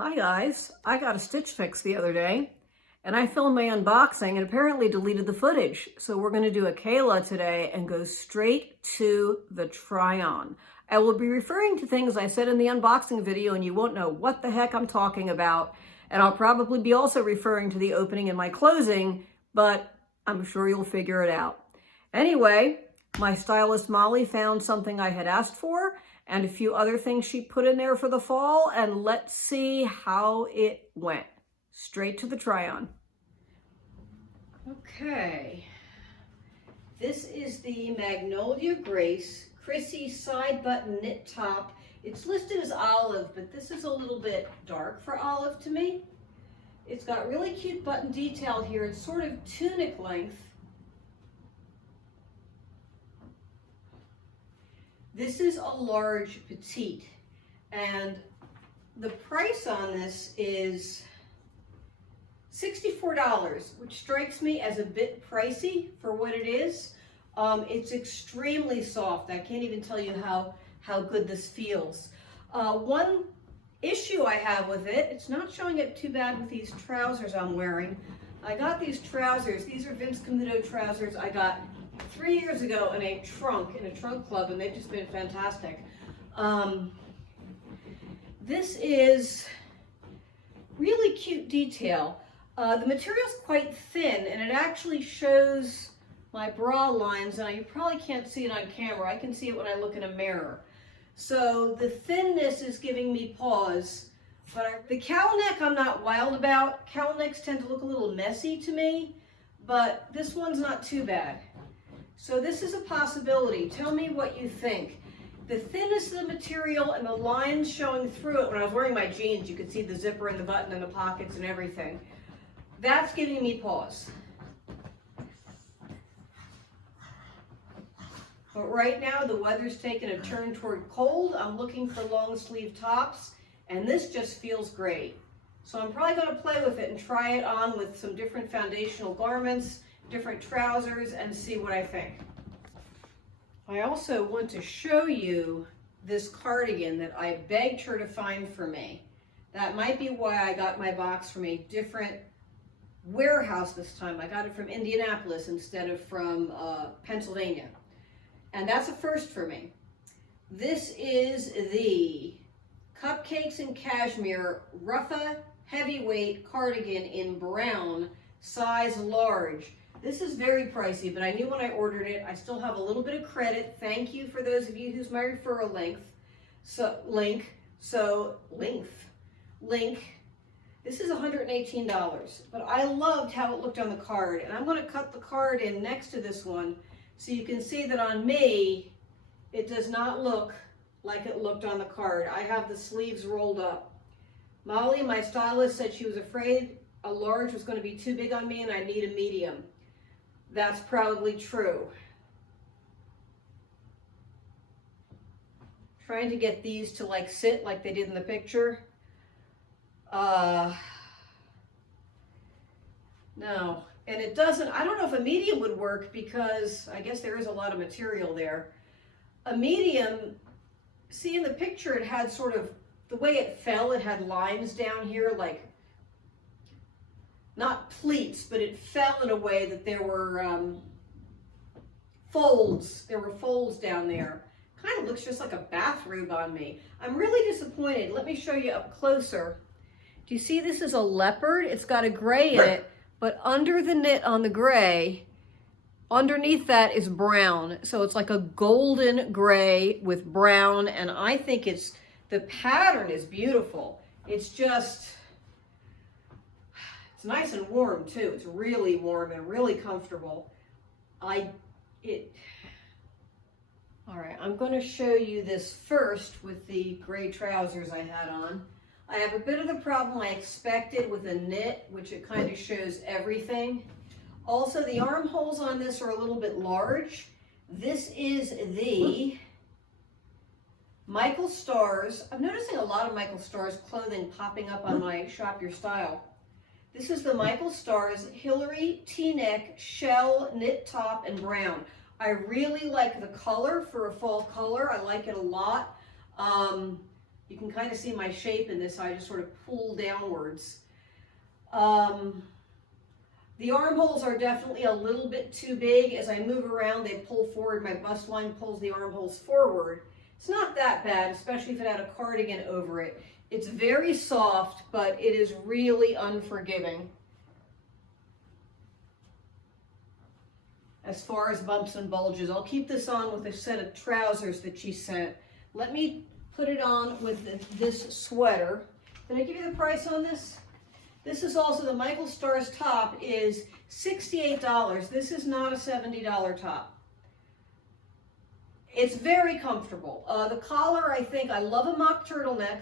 Hi guys, I got a stitch fix the other day and I filmed my unboxing and apparently deleted the footage. So we're going to do a Kayla today and go straight to the try on. I will be referring to things I said in the unboxing video and you won't know what the heck I'm talking about. And I'll probably be also referring to the opening and my closing, but I'm sure you'll figure it out. Anyway, my stylist Molly found something I had asked for and a few other things she put in there for the fall, and let's see how it went. Straight to the try-on. Okay, this is the Magnolia Krissy side button knit top. It's listed as olive, but this is a little bit dark for olive to me. It's got really cute button detail here. It's sort of tunic length. This is a large petite, and the price on this is $64, which strikes me as a bit pricey for what it is. It's extremely soft. I can't even tell you how good this feels. One issue I have with it, it's not showing up too bad with these trousers I'm wearing. I got these trousers. These are Vince Camuto trousers I got 3 years ago in a trunk club, and they've just been fantastic. This is really cute detail. The material's quite thin, and it actually shows my bra lines, and you probably can't see it on camera. I can see it when I look in a mirror. So the thinness is giving me pause. But the cowl neck I'm not wild about. Cowl necks tend to look a little messy to me, but this one's not too bad. So this is a possibility. Tell me what you think. The thinness of the material and the lines showing through it. When I was wearing my jeans, you could see the zipper and the button and the pockets and everything. That's giving me pause. But right now, the weather's taken a turn toward cold. I'm looking for long sleeve tops, and this just feels great. So I'm probably going to play with it and try it on with some different foundational garments, different trousers, and see what I think. I also want to show you this cardigan that I begged her to find for me. That might be why I got my box from a different warehouse this time. I got it from Indianapolis instead of from Pennsylvania. And that's a first for me. This is the Cupcakes and Cashmere Ruffa heavyweight cardigan in brown, size large. This is very pricey, but I knew when I ordered it. I still have a little bit of credit. Thank you for those of you who's my referral link. This is $118, but I loved how it looked on the card, and I'm going to cut the card in next to this one so you can see that on me, it does not look like it looked on the card. I have the sleeves rolled up. Molly, my stylist, said she was afraid a large was going to be too big on me and I need a medium. That's probably true. Trying to get these to like sit like they did in the picture. No, and it doesn't. I don't know if a medium would work because I guess there is a lot of material there. A medium, see in the picture it had sort of, the way it fell, it had lines down here, like not pleats, but it fell in a way that there were folds. There were folds down there. Kind of looks just like a bathrobe on me. I'm really disappointed. Let me show you up closer. Do you see this is a leopard? It's got a gray in it, but under the knit on the gray, underneath that is brown. So it's like a golden gray with brown, and I think the pattern is beautiful. It's just, it's nice and warm too. It's really warm and really comfortable. All right, I'm going to show you this first with the gray trousers I had on. I have a bit of the problem I expected with a knit, which it kind of shows everything. Also, the armholes on this are a little bit large. This is the Michael Stars. I'm noticing a lot of Michael Stars clothing popping up on my Shop Your Style. This is the Michael Stars Hillary Tneck shell knit top in brown. I really like the color for a fall color. I like it a lot. You can kind of see my shape in this, I just sort of pull downwards. The armholes are definitely a little bit too big. As I move around, they pull forward. My bust line pulls the armholes forward. It's not that bad, especially if it had a cardigan over it. It's very soft, but it is really unforgiving as far as bumps and bulges. I'll keep this on with a set of trousers that she sent. Let me put it on with this sweater. Did I give you the price on this? This is also, the Michael Stars top is $68. This is not a $70 top. It's very comfortable. The collar, I love a mock turtleneck.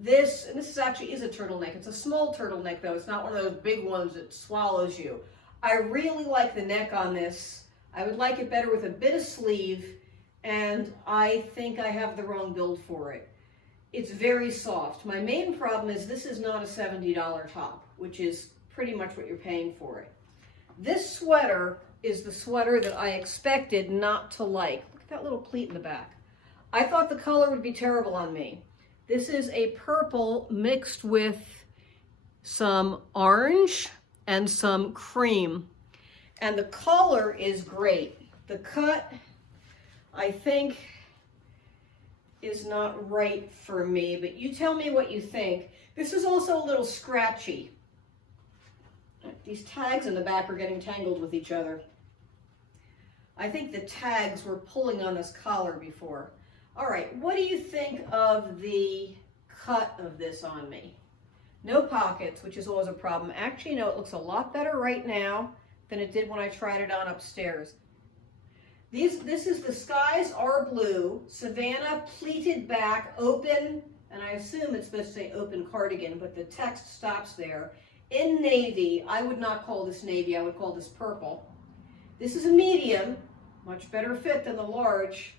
This actually is a turtleneck. It's a small turtleneck though. It's not one of those big ones that swallows you. I really like the neck on this. I would like it better with a bit of sleeve, and I think I have the wrong build for it. It's very soft. My main problem is this is not a $70 top, which is pretty much what you're paying for it. This sweater is the sweater that I expected not to like. Look at that little pleat in the back. I thought the color would be terrible on me. This is a purple mixed with some orange and some cream. And the color is great. The cut, I think, is not right for me, but you tell me what you think. This is also a little scratchy. These tags in the back are getting tangled with each other. I think the tags were pulling on this collar before. All right, what do you think of the cut of this on me? No pockets, which is always a problem. Actually, no, it looks a lot better right now than it did when I tried it on upstairs. This is the skies are blue, Savannah pleated back, open, and I assume it's supposed to say open cardigan, but the text stops there. In navy, I would not call this navy, I would call this purple. This is a medium, much better fit than the large.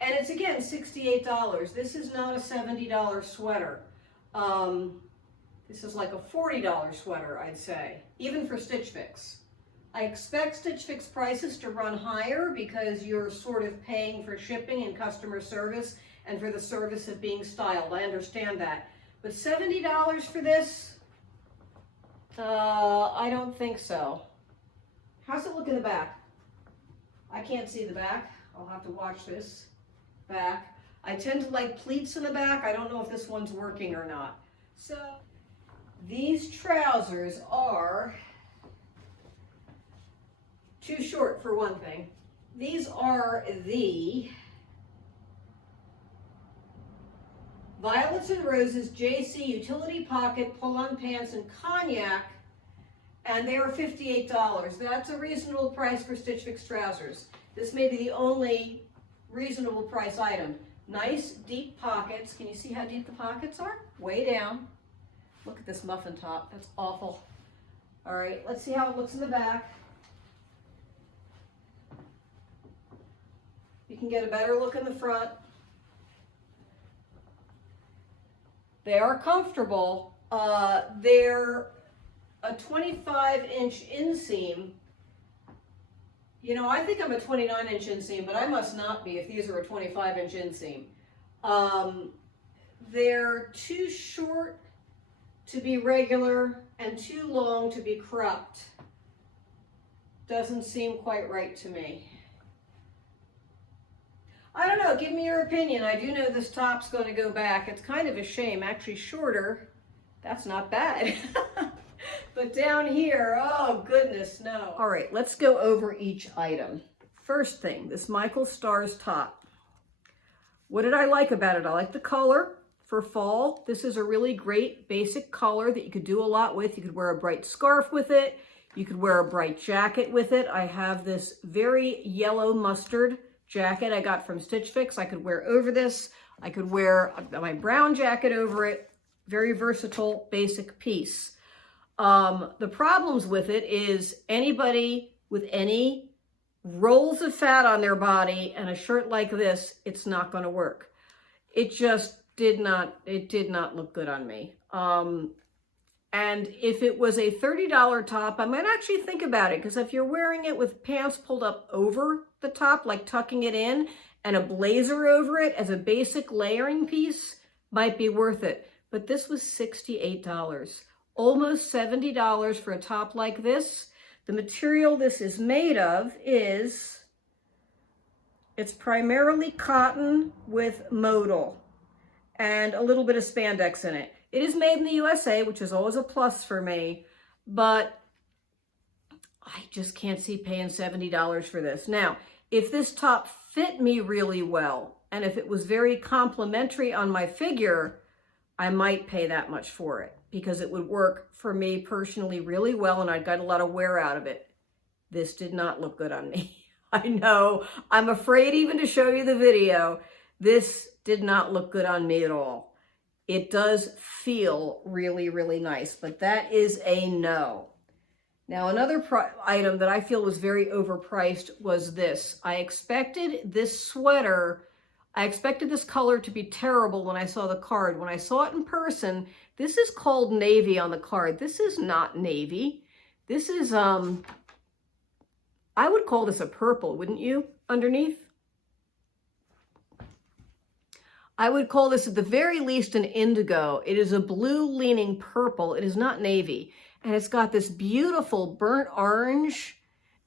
And it's again $68. This is not a $70 sweater. This is like a $40 sweater, I'd say, even for Stitch Fix. I expect Stitch Fix prices to run higher because you're sort of paying for shipping and customer service and for the service of being styled. I understand that. But $70 for this? I don't think so. How's it look in the back? I can't see the back. I'll have to watch this back. I tend to like pleats in the back. I don't know if this one's working or not. So these trousers are too short for one thing. These are the Violets and Roses Jaycee Utility Pocket pull-on pants in cognac, and they are $58. That's a reasonable price for Stitch Fix trousers. This may be the only reasonable price item. Nice deep pockets. Can you see how deep the pockets are? Way down. Look at this muffin top. That's awful. All right, let's see how it looks in the back. You can get a better look in the front. They are comfortable. They're a 25-inch inseam. You know, I think I'm a 29-inch inseam, but I must not be if these are a 25-inch inseam. They're too short to be regular and too long to be cropped. Doesn't seem quite right to me. I don't know, give me your opinion. I do know this top's going to go back. It's kind of a shame. Actually shorter, that's not bad. But down here, oh goodness, no. All right, let's go over each item. First thing, this Michael Stars top. What did I like about it? I like the color for fall. This is a really great basic color that you could do a lot with. You could wear a bright scarf with it. You could wear a bright jacket with it. I have this very yellow mustard jacket I got from Stitch Fix. I could wear over this. I could wear my brown jacket over it. Very versatile, basic piece. The problems with it is anybody with any rolls of fat on their body and a shirt like this, it's not going to work. It just did not look good on me. And if it was a $30 top, I might actually think about it, because if you're wearing it with pants pulled up over the top, like tucking it in, and a blazer over it as a basic layering piece might be worth it. But this was $68, almost $70 for a top like this. The material this is made of is, it's primarily cotton with modal and a little bit of spandex in it. It is made in the USA, which is always a plus for me, but I just can't see paying $70 for this. Now, if this top fit me really well, and if it was very complimentary on my figure, I might pay that much for it because it would work for me personally really well and I'd got a lot of wear out of it. This did not look good on me. I know, I'm afraid even to show you the video. This did not look good on me at all. It does feel really, really nice, but that is a no. Now, another item that I feel was very overpriced was this. I expected this sweater, I expected this color to be terrible when I saw the card. When I saw it in person, this is called navy on the card. This is not navy. This is, I would call this a purple, wouldn't you, underneath? I would call this at the very least an indigo. It is a blue leaning purple. It is not navy. And it's got this beautiful burnt orange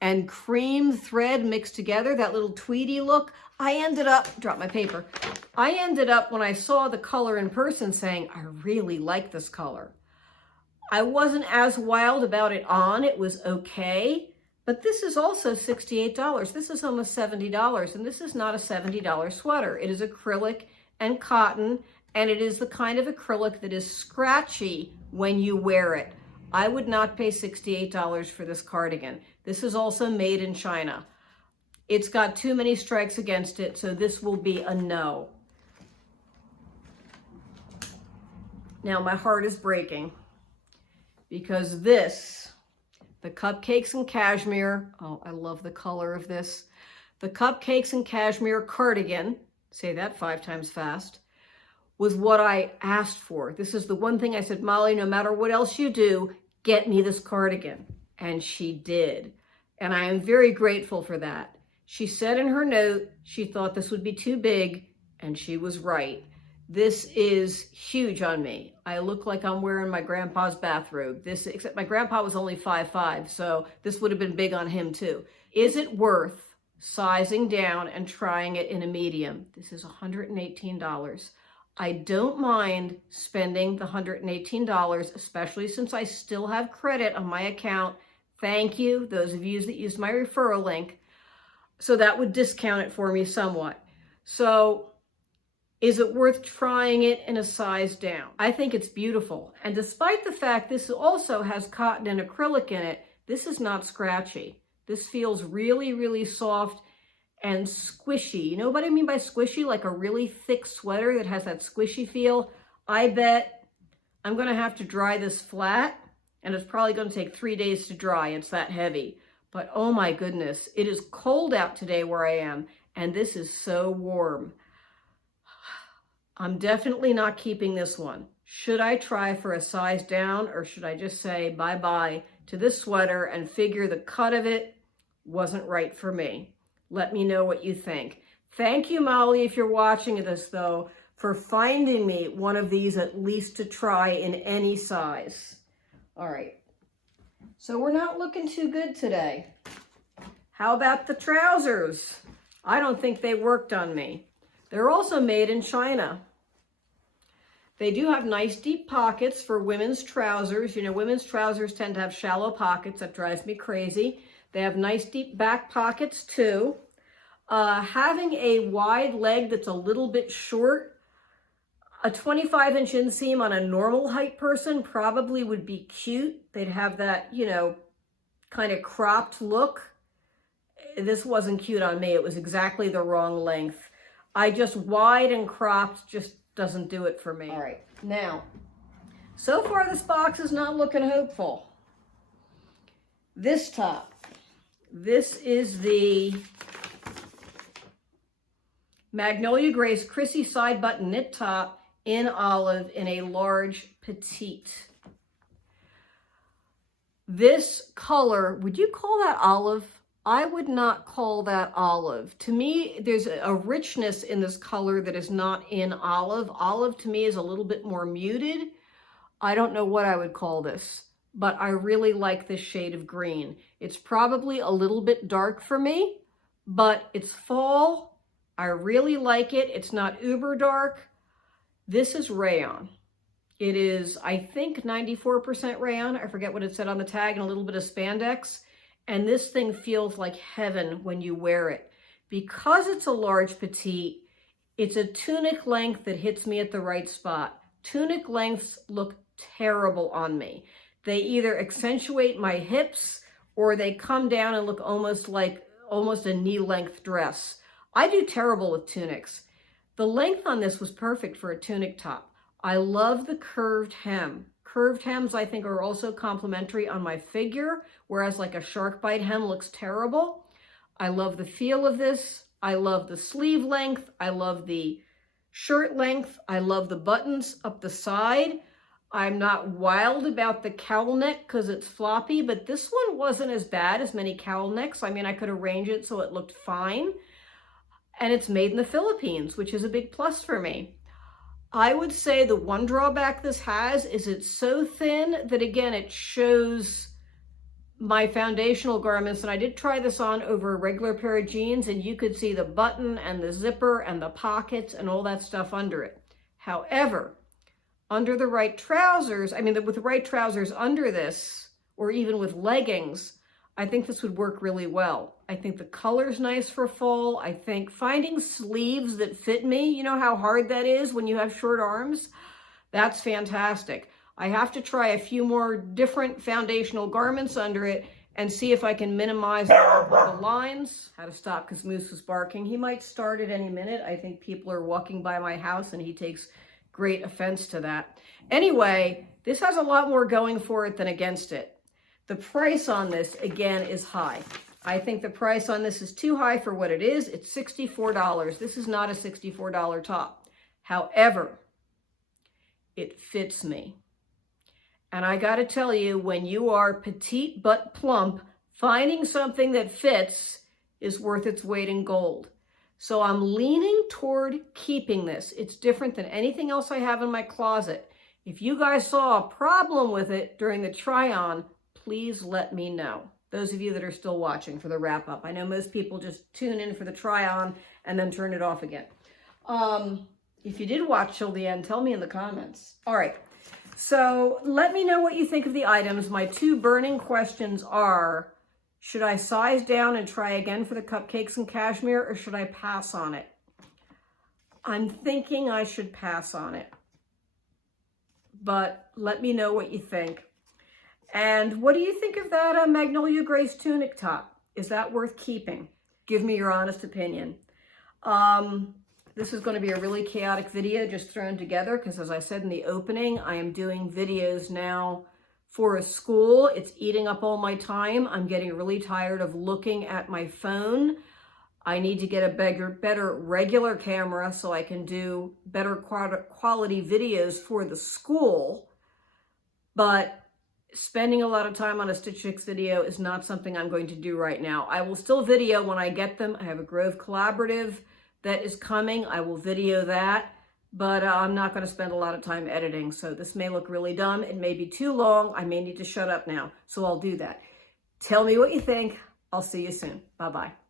and cream thread mixed together, that little tweedy look. I ended up, drop my paper. I ended up, when I saw the color in person, saying, I really like this color. I wasn't as wild about it on. It was okay. But this is also $68. This is almost $70. And this is not a $70 sweater. It is acrylic and cotton. And it is the kind of acrylic that is scratchy when you wear it. I would not pay $68 for this cardigan. This is also made in China. It's got too many strikes against it, so this will be a no. Now my heart is breaking because this, the Cupcakes and Cashmere, oh, I love the color of this. The Cupcakes and Cashmere cardigan, say that 5 times fast, was what I asked for. This is the one thing I said, Molly, no matter what else you do, get me this cardigan. And she did. And I am very grateful for that. She said in her note, she thought this would be too big, and she was right. This is huge on me. I look like I'm wearing my grandpa's bathrobe. This, except my grandpa was only 5'5", so this would have been big on him too. Is it worth sizing down and trying it in a medium? This is $118. I don't mind spending the $118, especially since I still have credit on my account. Thank you, those of you that used my referral link. So that would discount it for me somewhat. So is it worth trying it in a size down? I think it's beautiful. And despite the fact this also has cotton and acrylic in it, this is not scratchy. This feels really, really soft and squishy. You know what I mean by squishy? Like a really thick sweater that has that squishy feel. I bet I'm gonna have to dry this flat, and it's probably gonna take 3 days to dry. It's that heavy. But oh my goodness, it is cold out today where I am, and this is so warm. I'm definitely not keeping this one. Should I try for a size down, or should I just say bye-bye to this sweater and figure the cut of it wasn't right for me? Let me know what you think. Thank you, Molly, if you're watching this, though, for finding me one of these at least to try in any size. All right. So we're not looking too good today. How about the trousers? I don't think they worked on me. They're also made in China. They do have nice deep pockets for women's trousers. You know, women's trousers tend to have shallow pockets. That drives me crazy. They have nice deep back pockets too. Having a wide leg that's a little bit short, a 25-inch inseam on a normal height person probably would be cute. They'd have that, you know, kind of cropped look. This wasn't cute on me. It was exactly the wrong length. I just wide and cropped just doesn't do it for me. All right, now, so far this box is not looking hopeful. This top. This is the Magnolia Grace Krissy side button knit top in olive in a large petite. This color, would you call that olive? I would not call that olive. To me, there's a richness in this color that is not in olive. Olive to me is a little bit more muted. I don't know what I would call this, but I really like this shade of green. It's probably a little bit dark for me, but it's fall. I really like it. It's not uber dark. This is rayon. It is, I think, 94% rayon. I forget what it said on the tag, and a little bit of spandex. And this thing feels like heaven when you wear it. Because it's a large petite, it's a tunic length that hits me at the right spot. Tunic lengths look terrible on me. They either accentuate my hips or they come down and look almost like a knee-length dress. I do terrible with tunics. The length on this was perfect for a tunic top. I love the curved hem. Curved hems, I think, are also complimentary on my figure, whereas like a shark bite hem looks terrible. I love the feel of this. I love the sleeve length. I love the shirt length. I love the buttons up the side. I'm not wild about the cowl neck because it's floppy, but this one wasn't as bad as many cowl necks. I mean, I could arrange it so it looked fine. And it's made in the Philippines, which is a big plus for me. I would say the one drawback this has is it's so thin that, again, it shows my foundational garments. And I did try this on over a regular pair of jeans, and you could see the button and the zipper and the pockets and all that stuff under it. However, under the right trousers, with the right trousers under this, or even with leggings, I think this would work really well. I think the color's nice for fall. I think finding sleeves that fit me, you know how hard that is when you have short arms? That's fantastic. I have to try a few more different foundational garments under it and see if I can minimize the lines. Had to stop because Moose was barking. He might start at any minute. I think people are walking by my house and he takes great offense to that. Anyway, this has a lot more going for it than against it. The price on this, again, is high. I think the price on this is too high for what it is. It's $64. This is not a $64 top. However, it fits me. And I got to tell you, when you are petite but plump, finding something that fits is worth its weight in gold. So I'm leaning toward keeping this. It's different than anything else I have in my closet. If you guys saw a problem with it during the try-on, please let me know. Those of you that are still watching for the wrap up. I know most people just tune in for the try on and then turn it off again. If you did watch till the end, tell me in the comments. All right, so let me know what you think of the items. My two burning questions are, should I size down and try again for the cupcakes and cashmere, or should I pass on it? I'm thinking I should pass on it, but let me know what you think. And what do you think of that Magnolia Grace tunic top? Is that worth keeping? Give me your honest opinion. This is going to be a really chaotic video just thrown together because, as I said in the opening, I am doing videos now for a school. It's eating up all my time. I'm getting really tired of looking at my phone. I need to get a better regular camera so I can do better quality videos for the school. But spending a lot of time on a Stitch Fix video is not something I'm going to do right now. I will still video when I get them. I have a Grove collaborative that is coming. I will video that, but I'm not going to spend a lot of time editing. So this may look really dumb. It may be too long. I may need to shut up now. So I'll do that. Tell me what you think. I'll see you soon. Bye-bye.